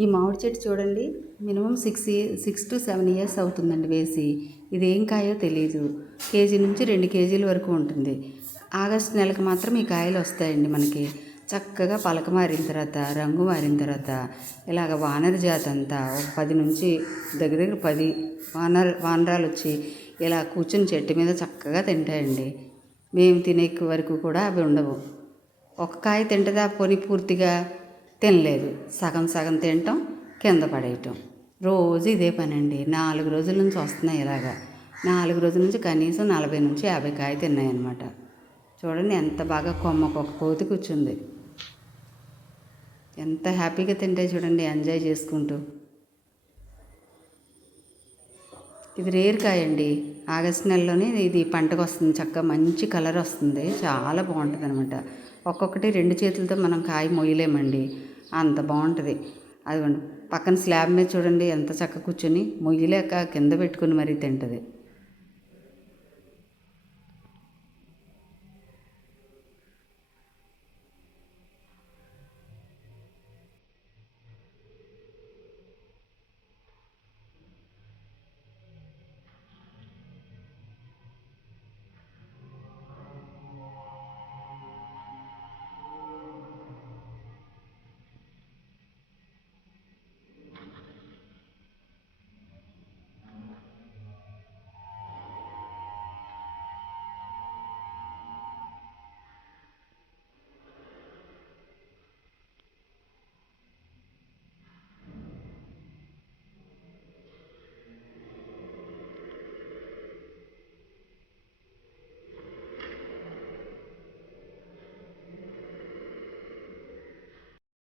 ఈ మామిడి చెట్టు చూడండి, మినిమం 6 to 7 ఇయర్స్ అవుతుందండి వేసి. ఇదేం కాయో తెలియదు. కేజీ నుంచి 2 కేజీల వరకు ఉంటుంది. ఆగస్టు నెలకు మాత్రం ఈ కాయలు వస్తాయండి మనకి. చక్కగా పలక మారిన తర్వాత, రంగు మారిన తర్వాత ఇలాగ వానర జాతి అంతా ఒక 10 నుంచి దగ్గర 10 వానరాలు వచ్చి ఇలా కూర్చుని చెట్టు మీద చక్కగా తింటాయండి. మేము తినే వరకు కూడా అవి ఉండవు. ఒక కాయ తింటుందా, పోనీ పూర్తిగా తినలేదు, సగం సగం తినటం, కింద పడేయటం. రోజు ఇదే పని అండి. 4 రోజుల నుంచి వస్తున్నాయి ఇలాగా. 4 రోజుల నుంచి కనీసం 40 నుంచి 50 కాయ తిన్నాయి అన్నమాట. చూడండి ఎంత బాగా కొమ్మకు ఒక కోతి కూర్చుంది. ఎంత హ్యాపీగా తింటాయి చూడండి, ఎంజాయ్ చేసుకుంటూ. ఇది రేర్ కాయ అండి. ఆగస్టు నెలలోనే ఇది పంటకు వస్తుంది. చక్కగా మంచి కలర్ వస్తుంది, చాలా బాగుంటుంది అనమాట. ఒక్కొక్కటి 2 చేతులతో మనం కాయ మొయ్యలేమండి, అంత బాగుంటుంది. అదిగోండి పక్కన స్లాబ్ మీద చూడండి ఎంత చక్కగా కూర్చొని మొయ్యలేక కింద పెట్టుకుని మరీ తింటుంది.